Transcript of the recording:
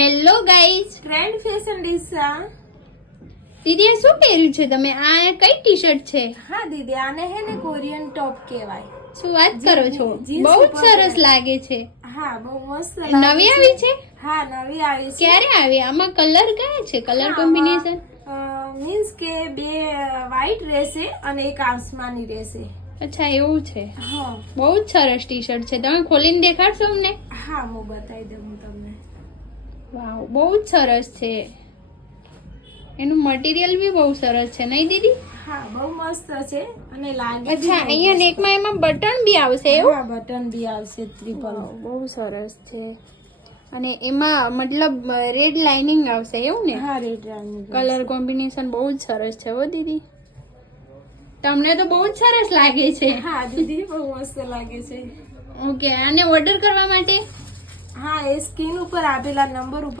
Hello guys, trend fashion ડિઝા. દીદી આ શું પહેર્યું છે તમે? આ કઈ ટી શર્ટ છે? હા દીદી, આને હે ને કોરિયન ટોપ કહેવાય. શું વાત કરો છો? જીન્સ બહુ જ ઉપર સરસ પહેરે. લાગે છે. હા, બહુ મસ્ત નવી આવી છે? હા, નવી આવી છે. ક્યારે આવી? આમાં કલર કયા છે? Colour combination? મીન્સ કે બે વ્હાઈટ રહેશે અને એક આસમાની રહેશે. અચ્છા, એવું છે. હા બહુ જ સરસ ટી શર્ટ છે. તમે ખોલીને દેખાડશો અમને? હા, હું બતાવી દઉં તમને. વાવ, બહુ જ સરસ છે. એનું મટીરિયલ બી બહુ સરસ છે, નહીં દીદી? હા, બહુ મસ્ત છે અને લાગે બી અચ્છા, બહુ અહીંયા મસ્ત. નેકમાં એમાં બટન બી આવશે એવું? હા, બટન બી આવશે ટ્રિપલ. વાવ, બહુ સરસ છે. અને એમાં મતલબ રેડ લાઇનિંગ આવશે એવું ને? હા, રેડ રાની કલર કોમ્બિનેશન બહુ જ સરસ છે હો દીદી. તમને તો બહુ જ સરસ લાગે છે. હા દીદી, બહુ મસ્ત લાગે છે. ઓકે, અને ઓર્ડર કરવા માટે હા, એ સ્ક્રીન ઉપર આપેલા નંબર ઉપર